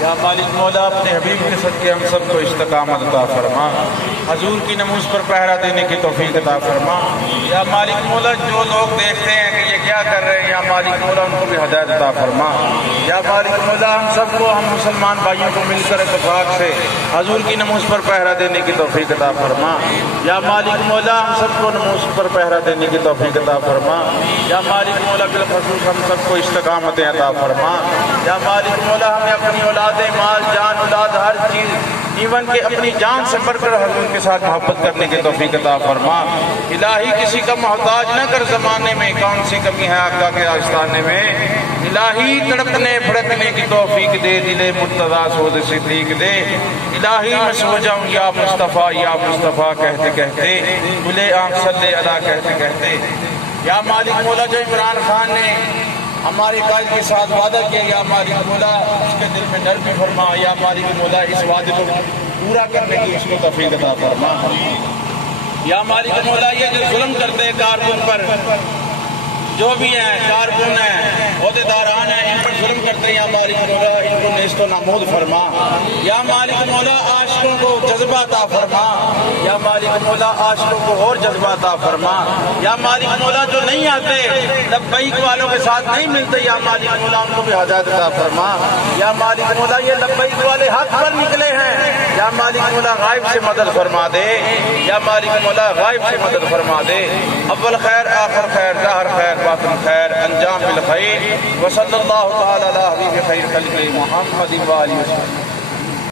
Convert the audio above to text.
یا مالک مولا اپنے حبیب کے صدقے ہم سب کو استقامت عطا فرما، حضور کی نماز پر پہرا دینے کی توفیق عطا فرما۔ یا مالک مولا جو لوگ دیکھتے ہیں کہ یہ کیا کر رہے ہیں، یا مالک مولا ان کو بھی ہدایت عطا فرما۔ یا مالک مولا ہم سب کو، ہم مسلمان بھائیوں کو مل کر اتفاق سے حضور کی نماز پر پہرا دینے کی توفیق عطا فرما۔ یا مالک مولا ہم سب کو نماز پر پہرا دینے کی توفیق عطا فرما۔ یا مالک مولا بالخصوص ہم سب کو استقامت عطا فرما۔ یا مالک مولا ہمیں اپنی اولاد، مال، جان، اولاد، ہر چیز ایون کہ اپنی جان سے بڑھ کر حضور کے ساتھ محبت کرنے کی توفیق عطا فرما۔ الہی کسی کا محتاج نہ کر زمانے میں، کون سی کمی ہے آقا کے آستانے میں۔ الہی تڑپنے پھڑکنے کی توفیق دے، دل مرتضیٰ سوز صدیق دے۔ الہی میں سو جاؤں یا مصطفیٰ یا مصطفیٰ کہتے کہتے، بلے آنکھ صلی اللہ کہتے کہتے۔ یا مالک مولا جو عمران خان نے ہمارے قائد کے ساتھ وعدہ کیا، یا مالک مولا اس کے دل میں نرمی فرما۔ یا مالک مولا اس وعدے کو پورا کرنے کی اس کو توفیق عطا فرما۔ یا مالک مولا یہ جو ظلم کرتے ہیں کارکن پر، جو بھی ہیں کارکن ہیں، عہدیداران ہیں، ان پر ظلم کرتے ہیں، یا مالک مولا ان کو نیست و نابود فرما۔ یا مالک مولا عاشقوں کو جذبہ عطا فرما۔ یا مالک مولا عاشقوں کو اور جذبہ عطا فرما۔ یا مالک مولا جو نہیں آتے، لبیک والوں کے ساتھ نہیں ملتے، یا مالک مولا ان کو بھی ہدایت عطا فرما۔ یا مالک مولا یہ لبیک والے حق پر نکلے ہیں، یا مالک مولا غائب سے مدد فرما دے۔ یا مالک مولا غائب سے مدد فرما دے۔ اول خیر، آخر خیر، ظاہر خیر، باطن خیر، انجام بالخیر۔ وصلی اللہ تعالی علی حبیب خیر خلق محمد و آلہ وسلم۔